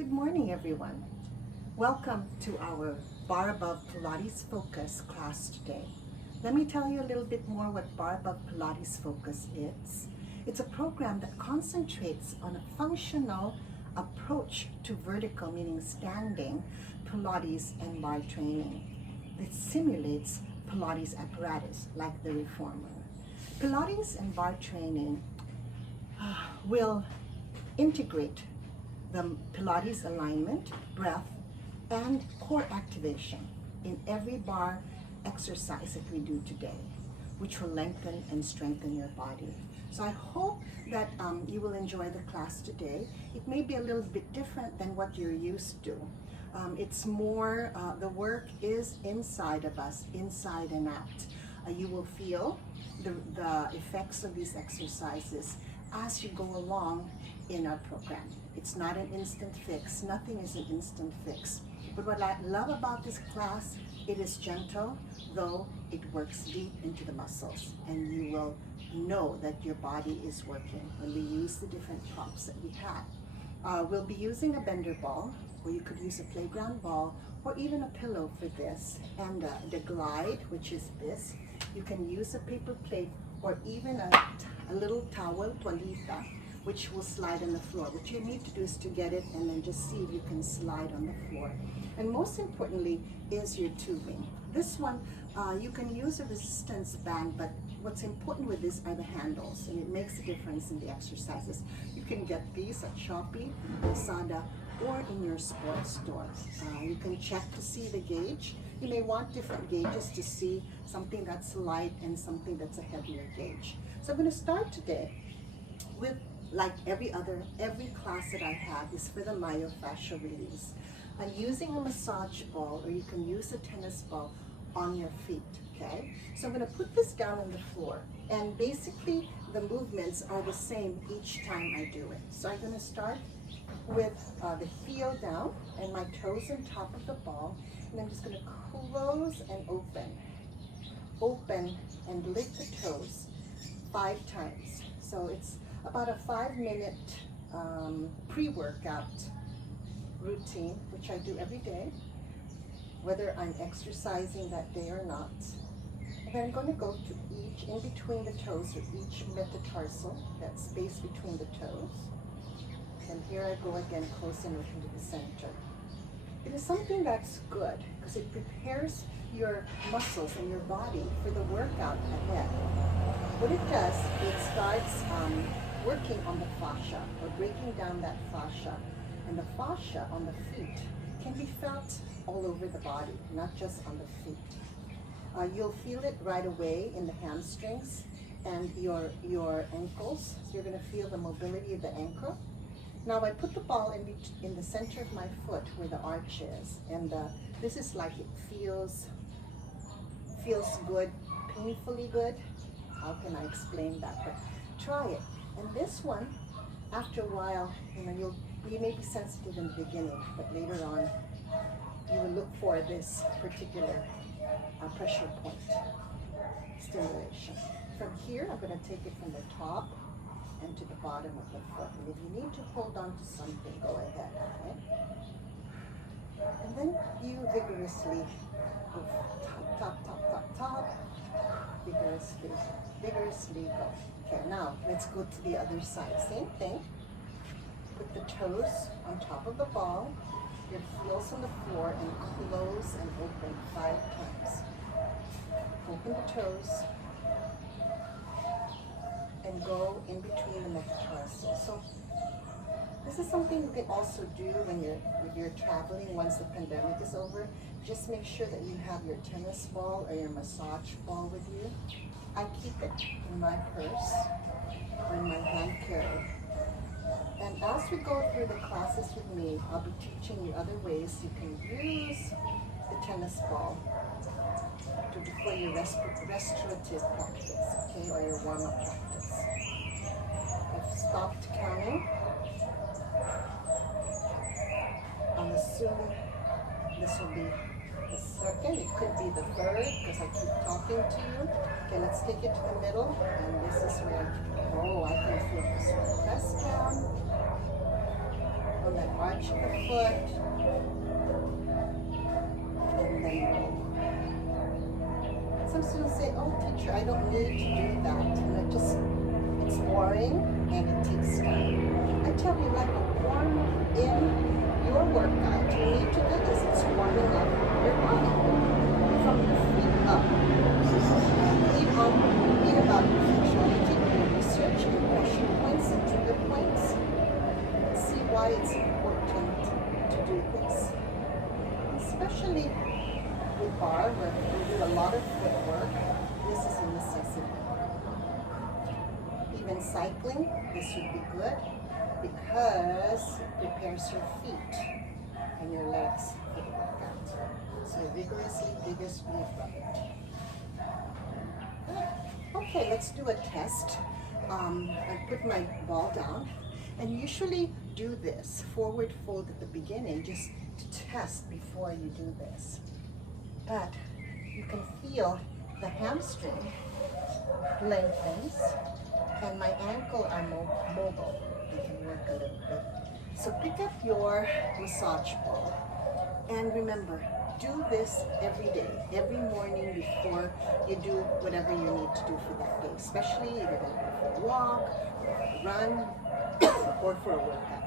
Good morning, everyone. Welcome to our Bar Above Pilates Focus class today. Let me tell you a little bit more what Bar Above Pilates Focus is. It's a program that concentrates on a functional approach to vertical, meaning standing, Pilates and bar training. It simulates Pilates apparatus like the reformer. Pilates and bar training will integrate the Pilates alignment, breath, and core activation in every bar exercise that we do today, which will lengthen and strengthen your body. So I hope that you will enjoy the class today. It may be a little bit different than what you're used to. It's more, the work is inside of us, inside and out. You will feel the effects of these exercises as you go along in our program. It's not an instant fix. Nothing is an instant fix. But what I love about this class, it is gentle, though it works deep into the muscles. And you will know that your body is working when we use the different props that we have. We'll be using a bender ball, or you could use a playground ball, or even a pillow for this. And the glide, which is this. You can use a paper plate or even a little towel, toalita, which will slide on the floor. What you need to do is to get it and then just see if you can slide on the floor. And most importantly is your tubing. This one, you can use a resistance band, but what's important with this are the handles, and it makes a difference in the exercises. You can get these at Shopee, Lazada, or in your sports store. You can check to see the gauge. You may want different gauges to see something that's light and something that's a heavier gauge. So I'm going to start today with, like every class that I have is for the myofascial release. I'm using a massage ball, or you can use a tennis ball on your feet, okay? So I'm going to put this down on the floor, and basically the movements are the same each time I do it. So I'm going to start with the heel down and my toes on top of the ball, and I'm just going to close and open and lift the toes 5 times. So it's about a 5-minute pre-workout routine, which I do every day, whether I'm exercising that day or not. And then I'm going to go to each, in between the toes, or each metatarsal, that space between the toes. And here I go again, close and open to the center. It is something that's good because it prepares your muscles and your body for the workout ahead. What it does, it starts working on the fascia, or breaking down that fascia. And the fascia on the feet can be felt all over the body, not just on the feet. You'll feel it right away in the hamstrings and your ankles. So you're going to feel the mobility of the ankle. Now I put the ball in the center of my foot where the arch is, and this is like it feels good, painfully good. How can I explain that? But try it. And this one, after a while, you may be sensitive in the beginning, but later on, you will look for this particular pressure point stimulation. From here, I'm going to take it from the top and to the bottom of the foot. And if you need to hold on to something, go ahead, okay? And then you vigorously go top, vigorously go. Okay, now let's go to the other side. Same thing. Put the toes on top of the ball, your heels on the floor, and close and open 5 times. Open the toes and go in between the metatarsals. So this is something you can also do when you're traveling once the pandemic is over. Just make sure that you have your tennis ball or your massage ball with you. I keep it in my purse or in my hand carry. And as we go through the classes with me, I'll be teaching you other ways you can use the tennis ball for your restorative practice, okay, or your warm-up practice. I've stopped counting. I'll assume this will be the second. It could be the third because I keep talking to you. Okay, let's take it to the middle, and this is where, I can feel this one. Press down. on that arch of the foot, and then roll. Some students say, oh teacher, I don't need to do that. It's boring and it takes time. I tell you, like a warm in your workout, you need to do this. It's warming up your body from your feet up. Read about functionality, do research, impression points and trigger points. See why it's important to do this. Especially with bar, where we do a lot of footwork, this is a necessity. Even cycling, this would be good because it prepares your feet and your legs for the workout. So vigorously rub it. Okay, let's do a test. I put my ball down and usually do this forward fold at the beginning just to test before you do this. But you can feel the hamstring lengthens and my ankle are mobile. They can work a little bit. So pick up your massage ball and remember, do this every day, every morning before you do whatever you need to do for that day, especially if you're going to go for a walk, or a run, or for a workout.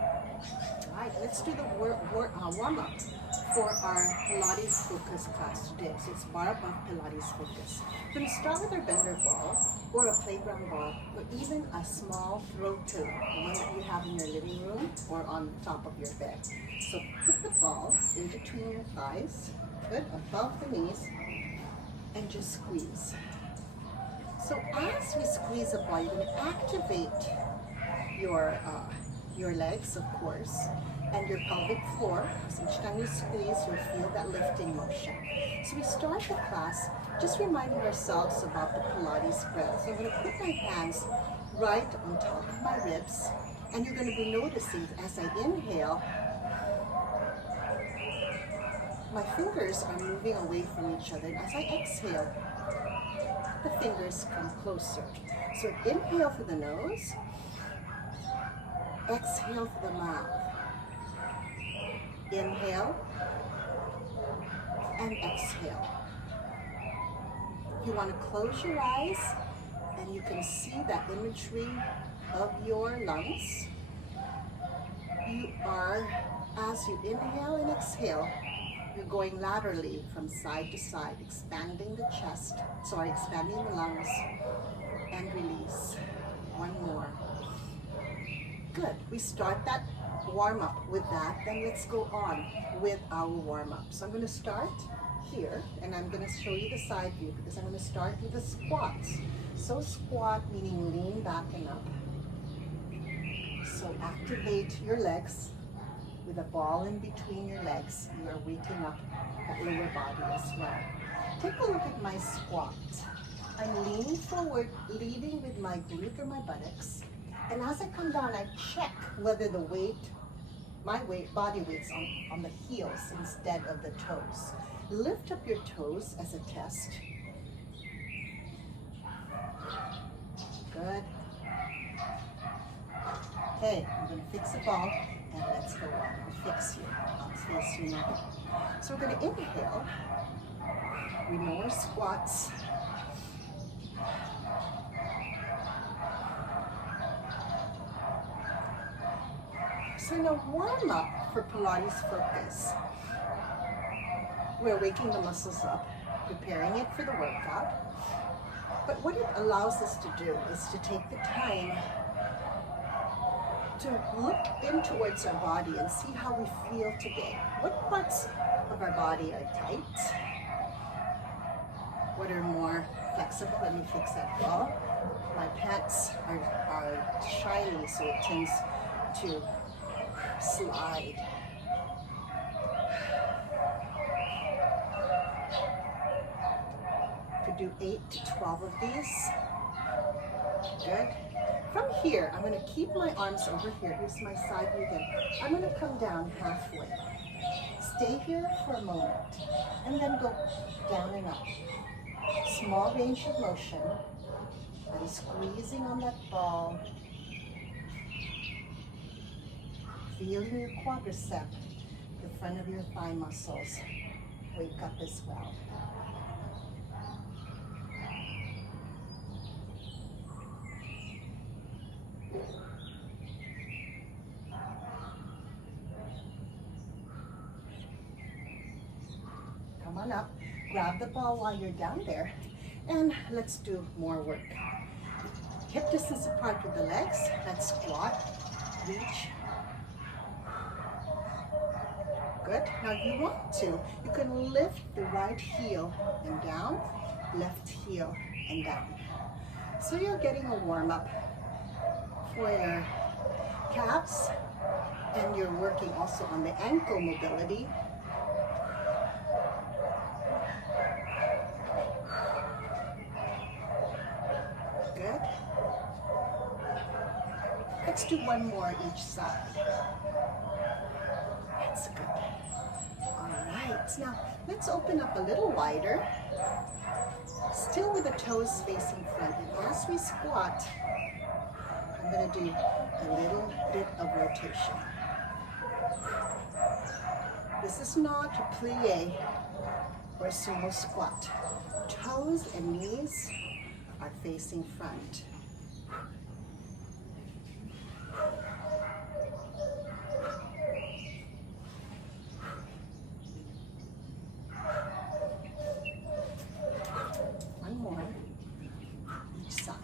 All right, let's do the warm-up for our Pilates focus class today. So it's bar above Pilates focus. We're going to start with our bender ball or a playground ball or even a small throw pillow, the one that you have in your living room or on top of your bed. So put the ball in between your thighs, good, above the knees, and just squeeze. So as we squeeze the ball, you're going to activate your legs, of course, and your pelvic floor. So each time you squeeze, you'll feel that lifting motion. So we start the class just reminding ourselves about the Pilates breath. So I'm going to put my hands right on top of my ribs, and you're going to be noticing as I inhale, my fingers are moving away from each other, and as I exhale, the fingers come closer. So inhale through the nose, exhale through the mouth. Inhale and exhale. You want to close your eyes and you can see that imagery of your lungs. You are, as you inhale and exhale, you're going laterally from side to side, expanding the chest, expanding the lungs, and release. One more. Good. We start that warm-up with that, then let's go on with our warm-up. So I'm going to start here, and I'm going to show you the side view because I'm going to start with the squats. So squat meaning lean back and up. So activate your legs with a ball in between your legs. You are waking up that lower body as well. Take a look at my squat. I'm leaning forward, leading with my glute or my buttocks. And as I come down, I check whether the weight, body weight's on the heels instead of the toes. Lift up your toes as a test. Good. Okay, I'm going to fix the ball and let's go on. I'll fix you. I'll face you now. So we're going to inhale. We know our squats. So in a warm-up for Pilates focus, we're waking the muscles up, preparing it for the workout. But what it allows us to do is to take the time to look in towards our body and see how we feel today. What parts of our body are tight? What are more flexible? Let me fix that ball. My pants are shiny, so it tends to slide. Could do 8 to 12 of these. Good. From here, I'm going to keep my arms over here. Here's my side view again. I'm going to come down halfway. Stay here for a moment, and then go down and up. Small range of motion. I'm squeezing on that ball. feeling your quadricep, the front of your thigh muscles wake up as well. Come on up, grab the ball while you're down there, and let's do more work. Hip distance apart with the legs. Let's squat, reach. Good. Now if you want to, you can lift the right heel and down, left heel and down. So you're getting a warm-up for your calves, and you're working also on the ankle mobility. Good. Let's do one more each side. That's good. All right, now let's open up a little wider, still with the toes facing front. And as we squat, I'm going to do a little bit of rotation. This is not a plie or sumo squat. Toes and knees are facing front. One more each side.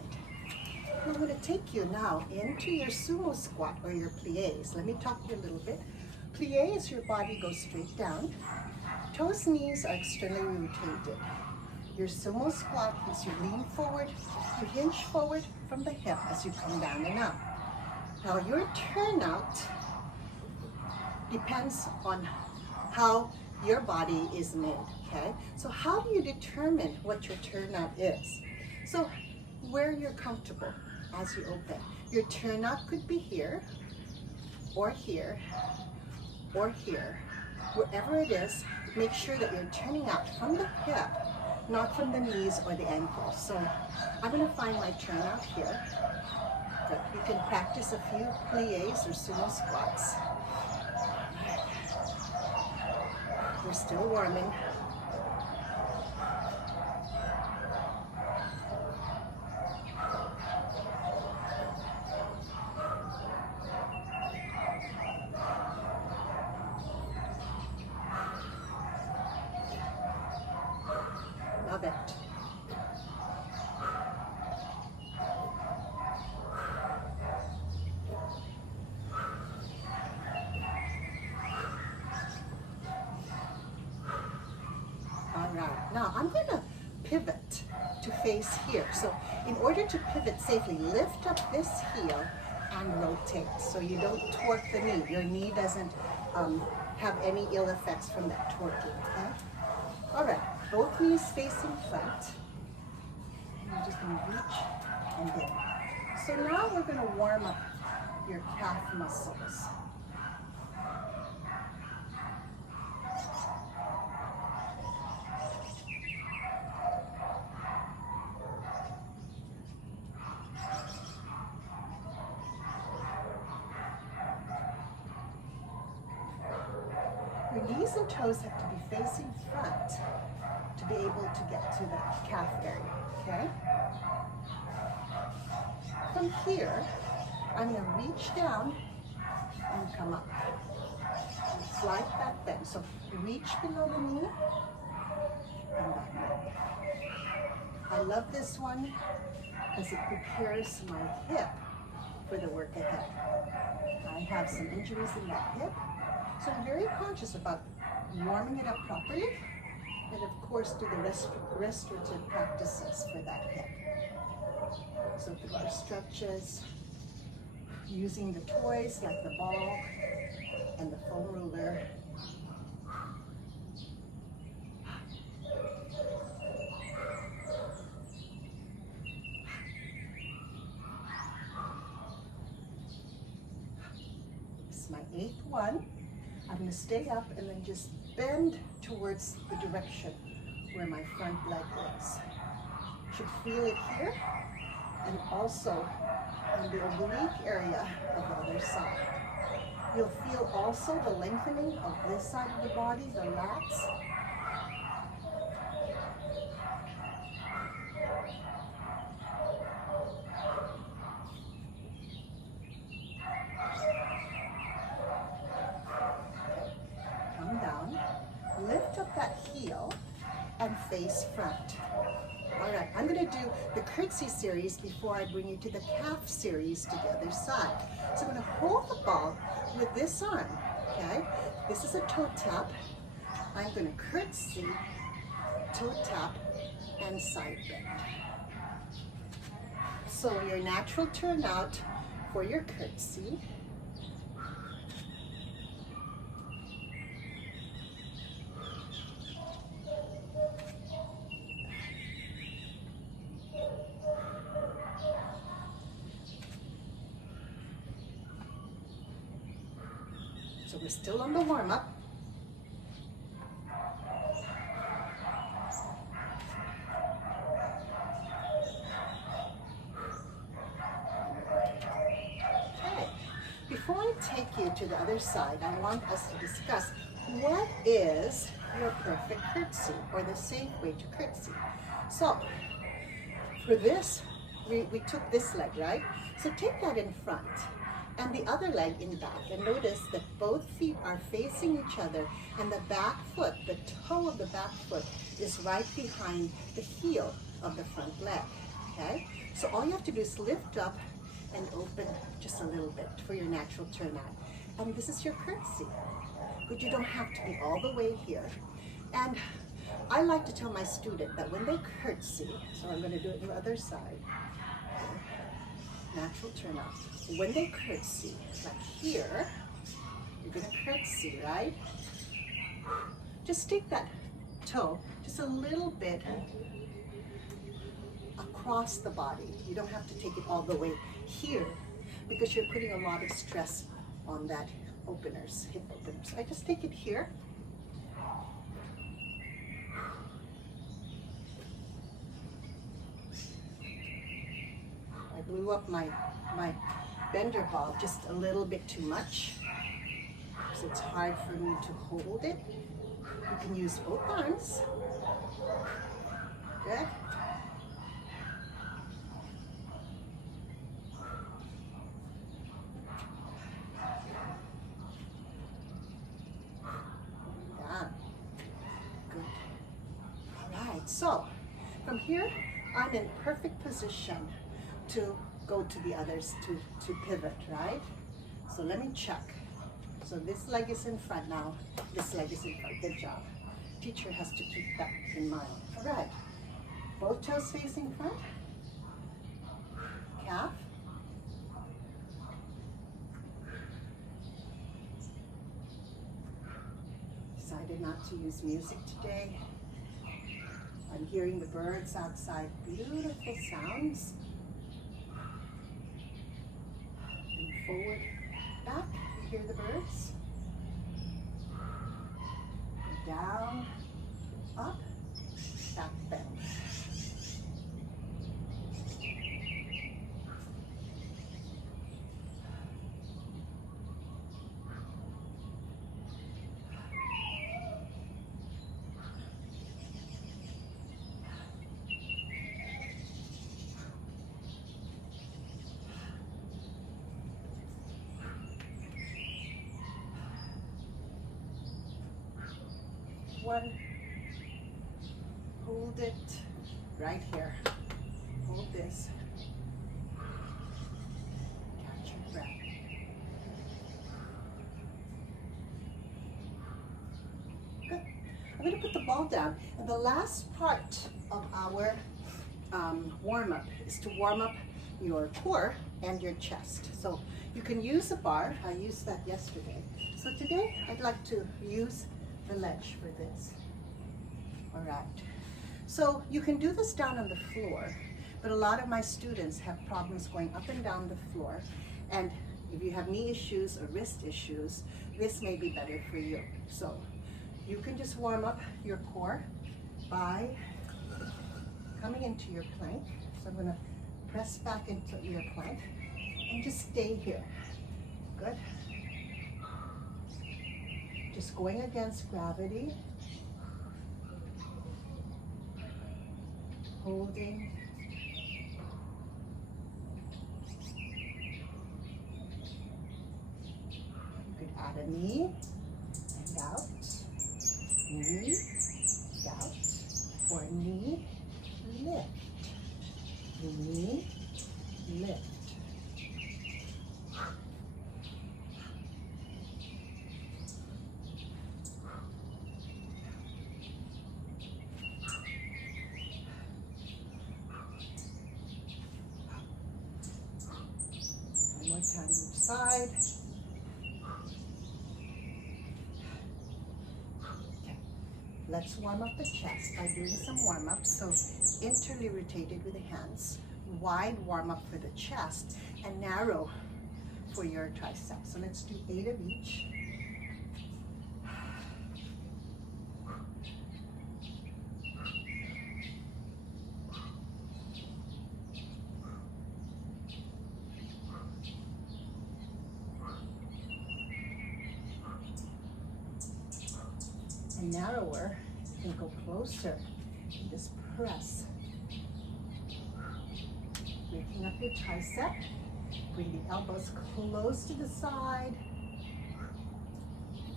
I'm going to take you now into your sumo squat or your plies. Let me talk to you a little bit. Plie is your body goes straight down. Toes, knees are externally rotated. Your sumo squat is you lean forward, you hinge forward from the hip as you come down and up. Now your turnout depends on how your body is made, okay? So how do you determine what your turnout is? So where you're comfortable as you open. Your turnout could be here, or here, or here. Wherever it is, make sure that you're turning out from the hip, not from the knees or the ankles. So I'm going to find my turnout here. Good. You can practice a few plies or sumo squats. We're still warming. Love it. All right, now I'm going to pivot to face here. So in order to pivot safely, lift up this heel and rotate so you don't torque the knee. Your knee doesn't have any ill effects from that torquing, okay? All right, both knees facing front. You're just going to reach and in. So now we're going to warm up your calf muscles. Your knees and toes have to be facing front to be able to get to the calf area, okay? From here, I'm going to reach down and come up. And slide back then. So reach below the knee and back. I love this one because it prepares my hip for the work ahead. I have some injuries in that hip, so I'm very conscious about warming it up properly, and of course do the restorative practices for that hip. So through our stretches, using the toys like the ball and the foam ruler. This is my 8th one. I'm going to stay up and then just bend towards the direction where my front leg is. Should feel it here and also in the oblique area of the other side. You'll feel also the lengthening of this side of the body, the lats. Come down, lift up that heel and face front. All right, I'm going to do the curtsy series before I bring you to the calf series to the other side. So I'm going to hold the ball with this arm, okay? This is a toe tap. I'm going to curtsy, toe tap, and side bend. So your natural turnout for your curtsy. So we're still on the warm-up. Okay, before I take you to the other side, I want us to discuss what is your perfect curtsy, or the safe way to curtsy. So for this, we took this leg, right? So take that in front and the other leg in back, and notice that both feet are facing each other, and the back foot, the toe of the back foot, is right behind the heel of the front leg, okay? So all you have to do is lift up and open just a little bit for your natural turnout. And this is your curtsy, but you don't have to be all the way here. And I like to tell my student that when they curtsy, so I'm going to do it on the other side, natural turnout. When they curtsy, like here, you're going to curtsy, right? Just take that toe just a little bit across the body. You don't have to take it all the way here because you're putting a lot of stress on that openers, hip openers. I just take it here. I blew up my bender ball just a little bit too much, so it's hard for me to hold it. You can use both arms. Good. Yeah. Good. All right, so from here, I'm in perfect position to go to the others, to pivot, right? So let me check. So this leg is in front now, this leg is in front. Good job. Teacher has to keep that in mind. All right, both toes facing front, calf, decided not to use music today. I'm hearing the birds outside, beautiful sounds. And forward, back, you hear the birds. Down, up, back bend. One, hold it right here. Hold this. Catch your breath. Good. I'm going to put the ball down. And the last part of our warm-up is to warm up your core and your chest. So you can use a bar. I used that yesterday. So today I'd like to use the ledge for this. All right. So you can do this down on the floor, but a lot of my students have problems going up and down the floor. And if you have knee issues or wrist issues, this may be better for you. So you can just warm up your core by coming into your plank. So I'm going to press back into your plank and just stay here. Good. Just going against gravity. Holding. You could add a knee and out. Knee, out. Or knee, lift. Knee, lift. One more time each side. Okay. Let's warm up the chest by doing some warm-ups. So interly rotated with the hands. Wide warm-up for the chest and narrow for your triceps. So let's do 8 of each. And narrower, you can go closer and just press. Lifting up your tricep, bring the elbows close to the side.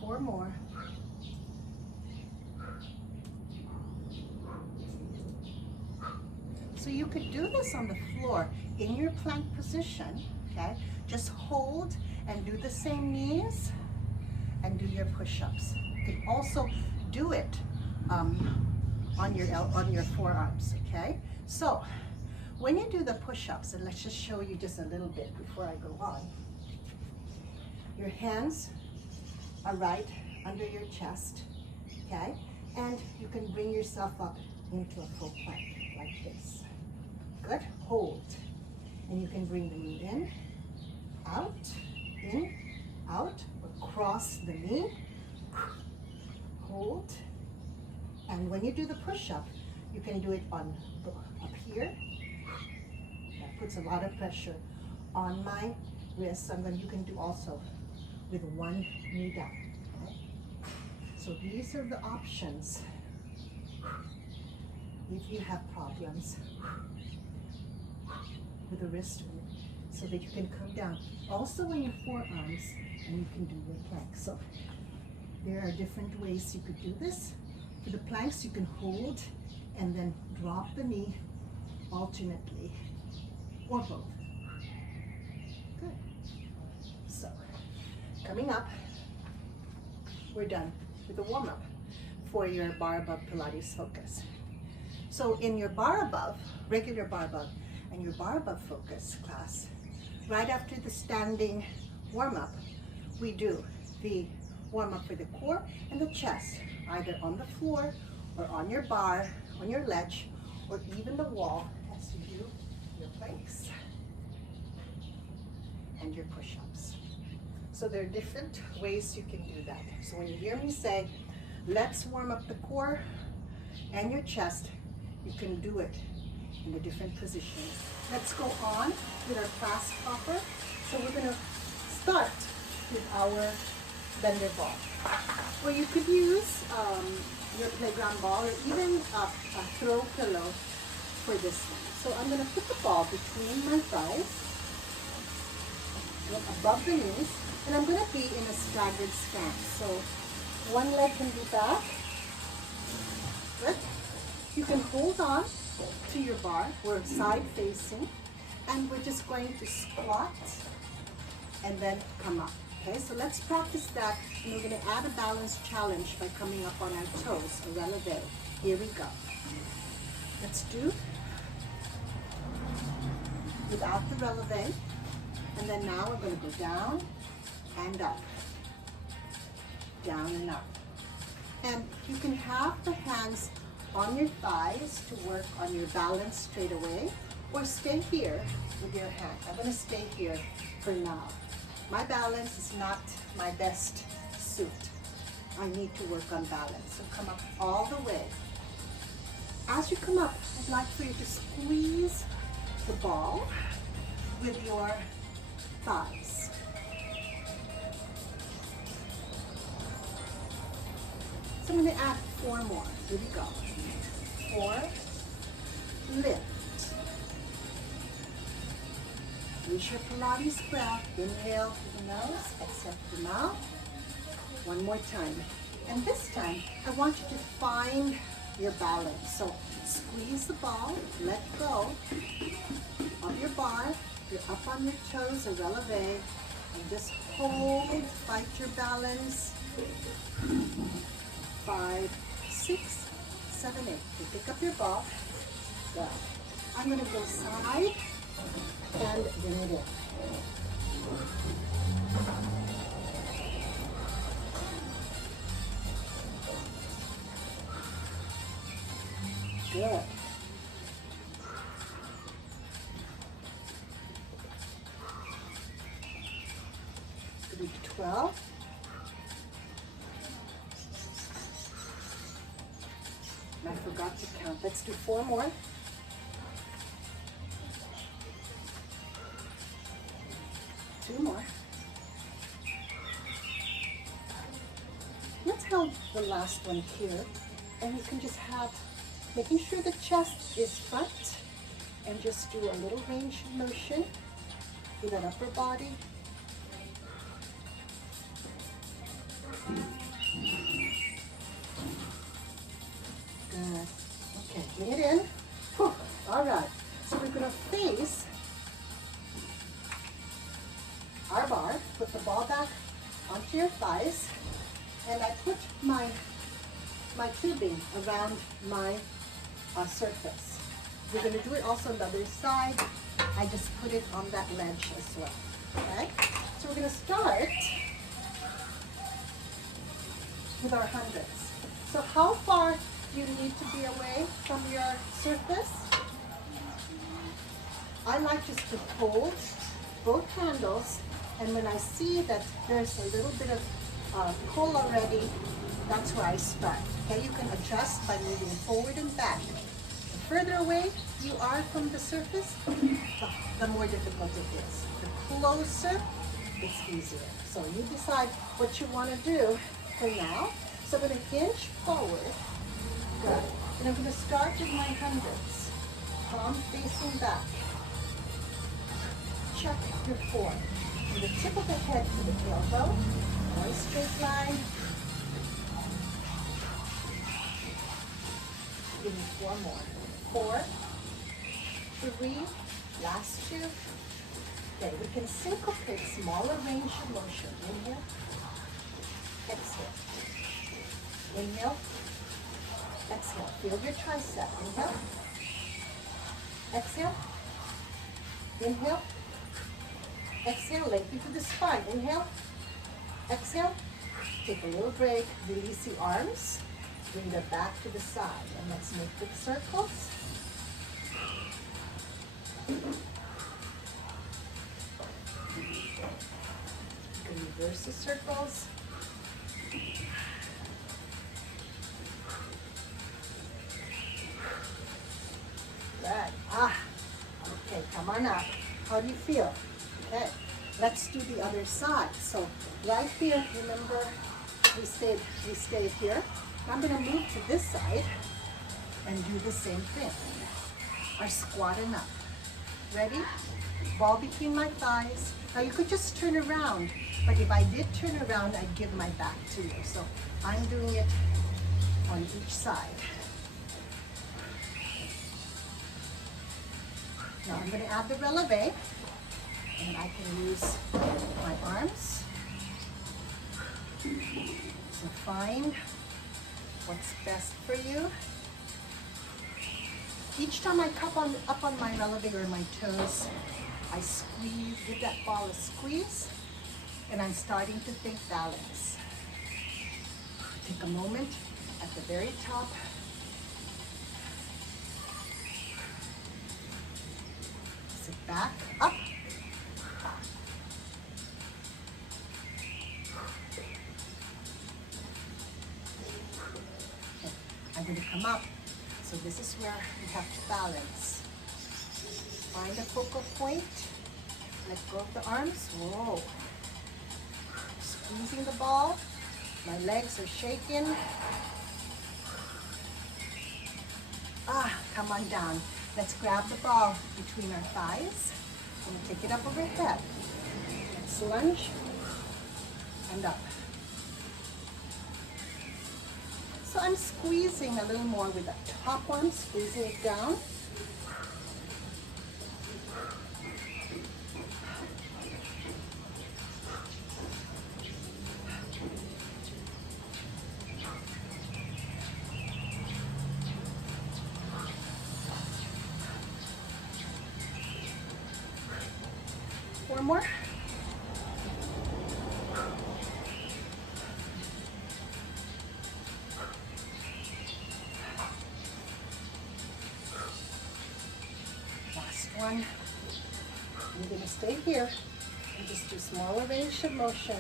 4 more. So you could do this on the floor in your plank position, okay? Just hold and do the same knees and do your push-ups. You can also do it on your forearms, okay? So when you do the push-ups, and let's just show you just a little bit before I go on. Your hands are right under your chest, okay? And you can bring yourself up into a full plank like this. Good, hold. And you can bring the knee in, out, across the knee, hold. And when you do the push-up, you can do it on up here. That puts a lot of pressure on my wrists. You can do also with one knee down. Okay? So these are the options if you have problems with the wrist, so that you can come down. Also on your forearms, and you can do your plank. So there are different ways you could do this. For the planks, you can hold and then drop the knee alternately, or both. Good. So, coming up, we're done with the warm-up for your bar above Pilates focus. So in your bar above, regular bar above, and your bar above focus class, right after the standing warm-up, we do the warm-up for the core and the chest, either on the floor or on your bar, on your ledge, or even the wall as you do your planks and your push-ups. So there are different ways you can do that. So when you hear me say, let's warm up the core and your chest, you can do it in the different positions. Let's go on with our class proper. So we're gonna start with our bender ball. Or you could use your playground ball, or even a throw pillow for this one. So I'm gonna put the ball between my thighs, above the knees, and I'm gonna be in a staggered stance. So one leg can be back. Good. You can hold on to your bar. We're side facing, and we're just going to squat and then come up. Okay, so let's practice that, and we're going to add a balance challenge by coming up on our toes, a releve. Here we go. Let's do without the releve, and then now we're going to go down and up, down and up. And you can have the hands on your thighs to work on your balance straight away, or stay here with your hand. I'm going to stay here for now. My balance is not my best suit. I need to work on balance. So come up all the way. As you come up, I'd like for you to squeeze the ball with your thighs. So I'm going to add 4 more. Here we go. 4, lift. Use your Pilates breath. Inhale through the nose, exhale through the mouth. One more time. And this time, I want you to find your balance. So squeeze the ball, let go of your bar. You're up on your toes or releve, and just hold, fight your balance. 5, 6, 7, 8. You pick up your ball. Good. I'm going to go side and bring it in. Good. Do 12. I forgot to count. Let's do 4 more. 2 more. Let's hold the last one here, and you can just have, making sure the chest is front, and just do a little range of motion through that upper body. Good. Okay, bring it in. Whew. All right. So we're going to face our bar. Put the ball back onto your thighs, and I put my tubing around my surface. We're going to do it also on the other side. I just put it on that ledge as well. Okay. So we're going to start with our hundreds. So how far do you need to be away from your surface? I like just to hold both handles, and when I see that there's a little bit of pull already, that's where I start. Okay, you can adjust by moving forward and back. The further away you are from the surface, the more difficult it is. The closer, it's easier. So you decide what you want to do for now. So I'm going to hinge forward. Good. And I'm going to start with my hundreds. Palm facing back. Check your form. From the tip of the head to the elbow. One straight line. Give me 4 more. 4, 3, last 2. Okay, we can syncopate smaller range of motion. Inhale. Exhale. Inhale. Exhale. Feel your tricep. Inhale. Exhale. Inhale. Exhale. Lengthen through the spine. Inhale. Exhale. Take a little break. Release the arms. Bring them back to the side. And let's make big circles. You can reverse the circles. Good. Okay, come on up. How do you feel? Okay, let's do the other side. So right here, remember we stayed here. I'm going to move to this side and do the same thing. Or squatting up. Ready? Ball between my thighs. Now you could just turn around, but if I did turn around, I'd give my back to you. So I'm doing it on each side. Now I'm going to add the releve, and I can use my arms. So find what's best for you. Each time I come up on my releve or my toes, I squeeze, give that ball a squeeze, and I'm starting to think balance. Take a moment at the very top. Sit back, up. Okay, I'm going to come up. So this is where you have to balance. Find a focal point. Let go of the arms. Whoa. Squeezing the ball. My legs are shaking. come on down. Let's grab the ball between our thighs and take it up overhead. Let's lunge and up. So I'm squeezing a little more with the top one, squeezing it down. One more. Last one. I'm going to stay here and just do smaller range of motion.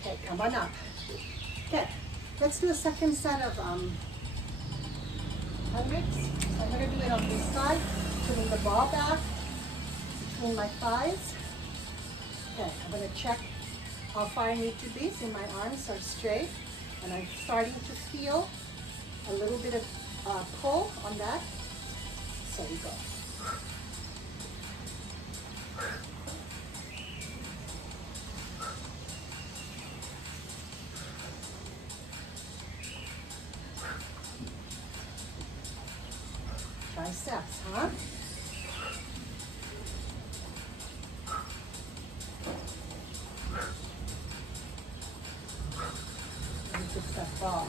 Okay, come on up. Okay, let's do a second set of hundreds. So I'm going to do it on this side, putting the ball back between my thighs. Okay, I'm going to check how far I need to be so my arms are straight, and I'm starting to feel a little bit of pull on that. So we go. Triceps, huh? Let me get that ball.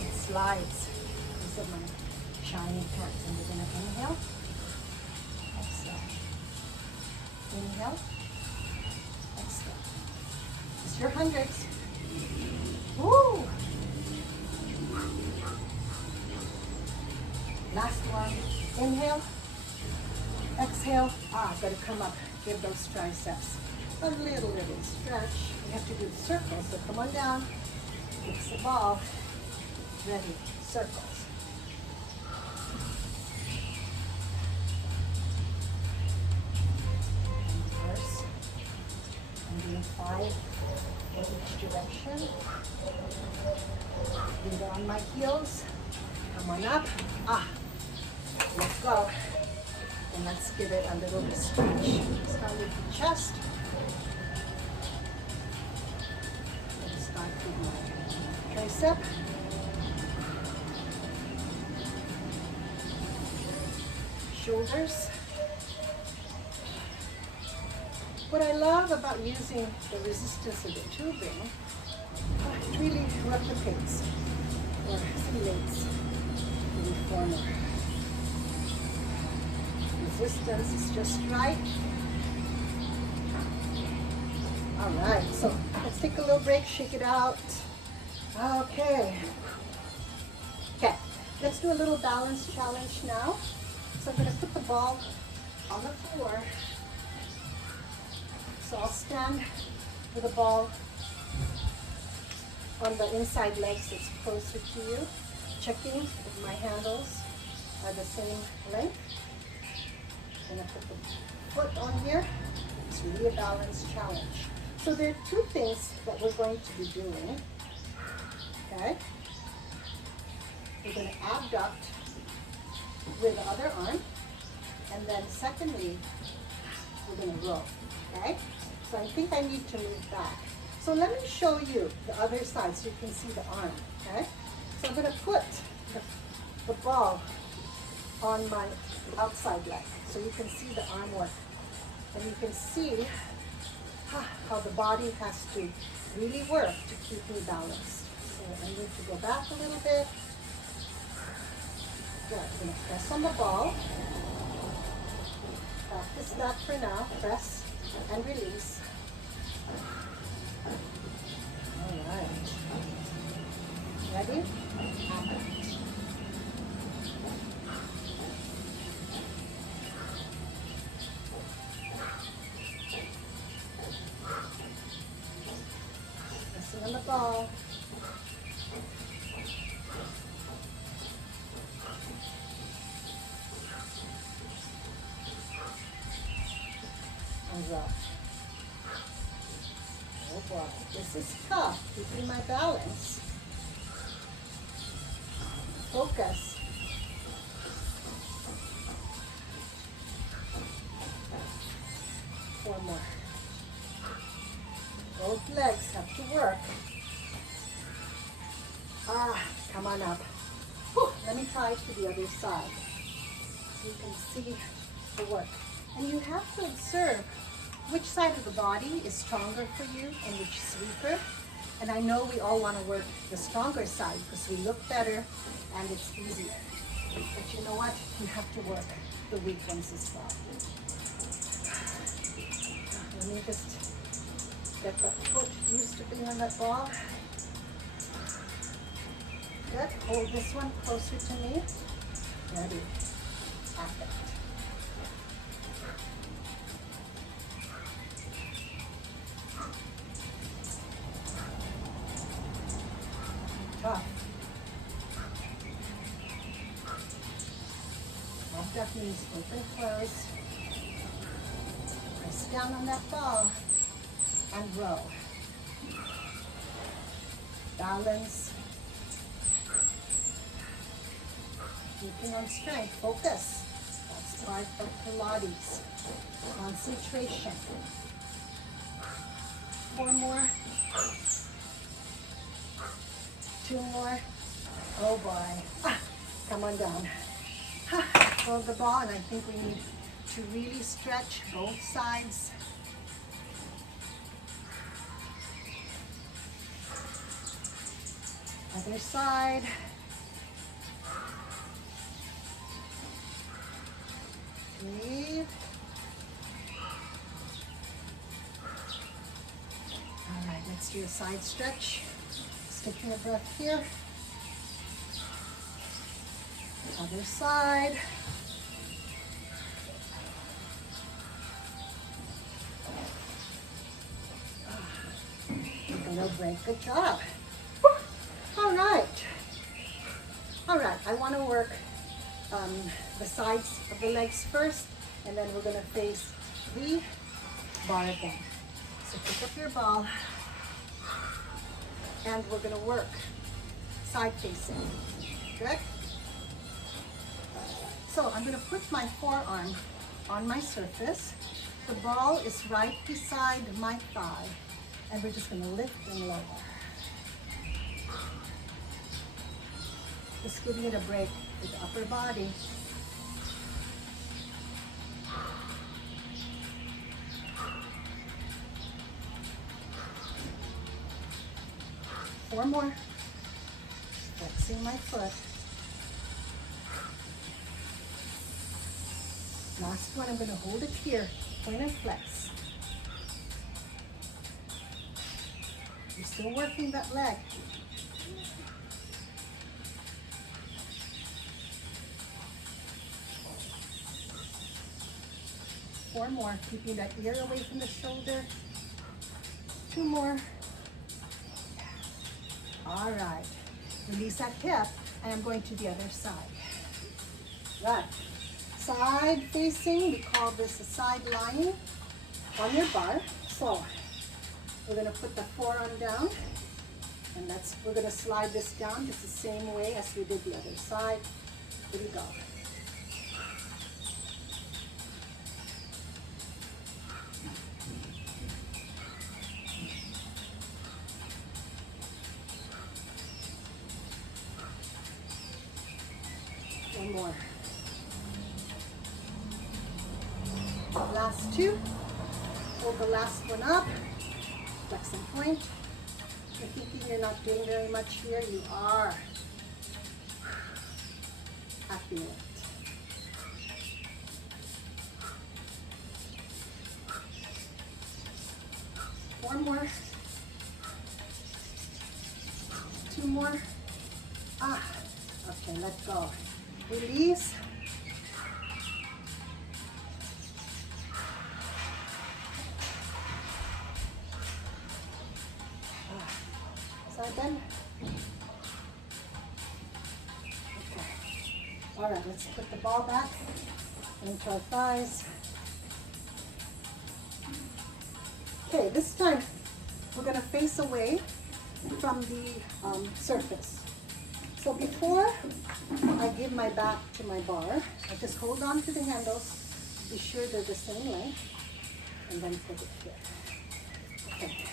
It slides. These are my shiny pants. And we're going to inhale. Exhale. Inhale. Exhale. It's your hundreds. Woo! Last one. Inhale. Exhale. Gotta come up. Give those triceps a little stretch. You have to do circles, so come on down. Fix the ball. Ready. Circles. Reverse. I'm doing 5 in each direction. Feet on my heels. Come on up. Let's go. And let's give it a little stretch. Start with the chest. Let's start with my tricep. Shoulders. What I love about using the resistance of the tubing, it really replicates or simulates the reformer. Resistance is just right. All right, so let's take a little break, shake it out. Okay, let's do a little balance challenge now. So I'm going to put the ball on the floor. So I'll stand with the ball on the inside legs that's closer to you, checking if my handles are the same length. I'm going to put the foot on here. It's really a balance challenge. So there are 2 things that we're going to be doing. Okay? We're going to abduct with the other arm. And then secondly, we're going to row. Okay? So I think I need to move back. So let me show you the other side so you can see the arm. Okay? So I'm going to put the ball on my outside leg so you can see the arm work. And you can see how the body has to really work to keep me balanced. So I need to go back a little bit. Good. I'm going to press on the ball. Practice that for now. Press and release. All right. Ready? Pressing on the ball. row. Oh boy, this is tough, keeping my balance. Focus. Four more. Both legs have to work. Come on up. Whew. Let me try it to the other side so you can see the work. And you have to observe which side of the body is stronger for you and which is weaker. And I know we all want to work the stronger side because we look better and it's easier. But you know what? You have to work the weak ones as well. Let me just get the foot used to being on that ball. Good. Hold this one closer to me. Ready. Perfect. Tough. Drop that knees, open, close. Press down on that ball and row. Balance. Keeping on strength, focus. That's part of Pilates. Concentration. 4 more. 2 more. Oh boy. Come on down. Hold the ball, and I think we need to really stretch both sides. Other side. Breathe. All right, let's do a side stretch. Taking a breath here. Other side. A little break. Good job. All right. All right. I want to work the sides of the legs first, and then we're going to face the bar again. So pick up your ball. And we're going to work side facing. Good? So I'm going to put my forearm on my surface. The ball is right beside my thigh. And we're just going to lift and lower. Just giving it a break with the upper body. Four more. Flexing my foot. Last one, I'm going to hold it here. Point and flex. You're still working that leg. Four more, keeping that ear away from the shoulder. 2 more. All right, release that hip, and I'm going to the other side. Right, side facing, we call this a side lying on your bar. So we're gonna put the forearm down, and we're gonna slide this down just the same way as we did the other side. Here we go. One more. Last 2. Hold the last one up. Flex and point. You're thinking you're not doing very much here. You are. I feel it. One more. 2 more. Okay, let go. Release. Side bend. Okay. All right, let's put the ball back into our thighs. Okay, this time we're going to face away from the surface. So before I give my back to my bar, I just hold on to the handles, be sure they're the same length, and then put it here. Okay,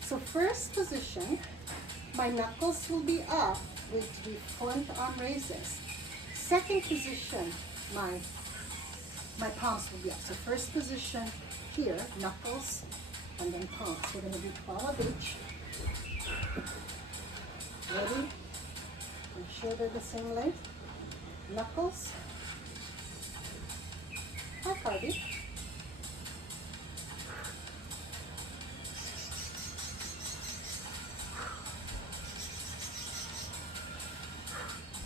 so first position, my knuckles will be up with the front arm raises. Second position, my palms will be up. So first position here, knuckles, and then palms. We're going to do 12 of each. Ready? Make sure they're the same length. Knuckles. Hi, Cardi.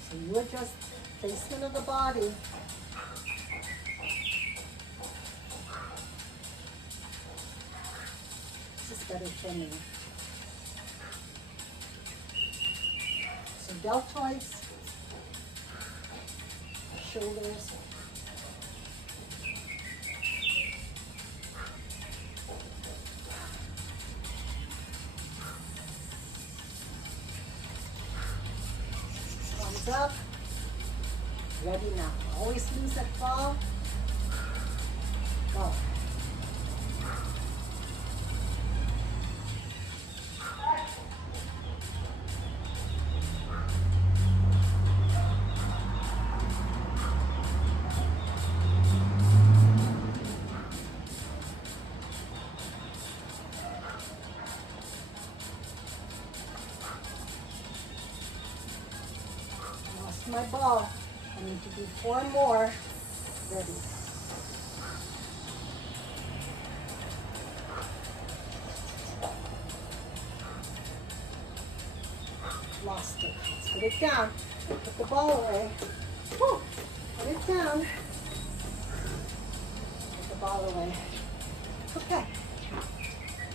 So you adjust placement of the body. This is better for me. So deltoids, shoulders, arms up. Ready now. Always lose that ball. Go. Lost my ball. I need to do 4 more. Ready. Lost it. Let's put it down. Put the ball away. Woo. Put it down. Put the ball away. Okay.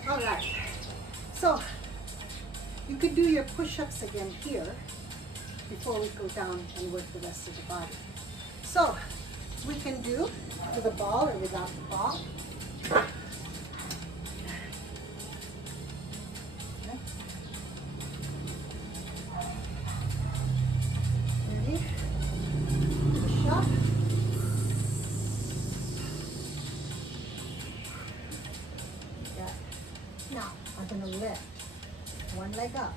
All right. So you could do your push-ups again here before we go down and work the rest of the body. So we can do with a ball or without the ball. Okay. Ready? Push up. Yeah. Now I'm going to lift one leg up.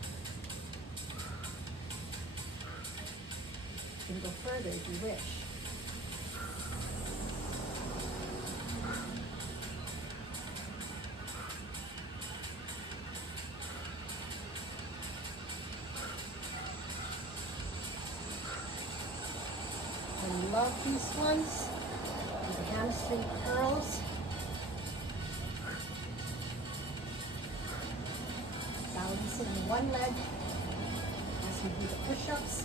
You can go further if you wish. I love these ones. The hamstring curls. Balancing one leg as we do the push-ups.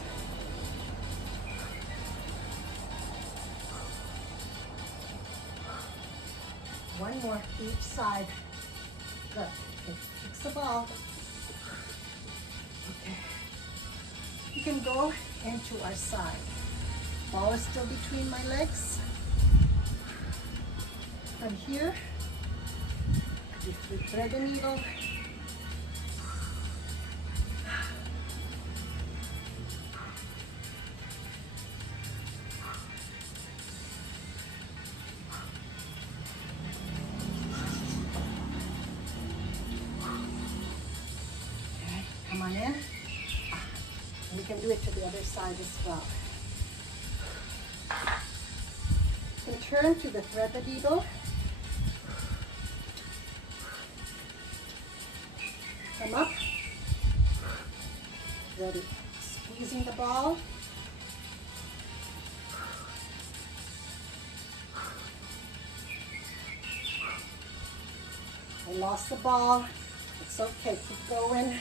One more each side. Good. Okay, fix the ball. Okay. You can go into our side. Ball is still between my legs. From here, we thread the needle. Come on in. And we can do it to the other side as well. You can turn to the thread the needle. Come up. Ready. Squeezing the ball. I lost the ball. It's okay. Keep going.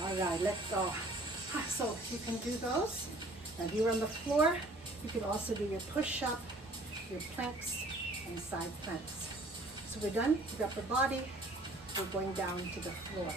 All right, let go. So you can do those. And here on the floor, you can also do your push-up, your planks, and side planks. So we're done. Pick up the body. We're going down to the floor.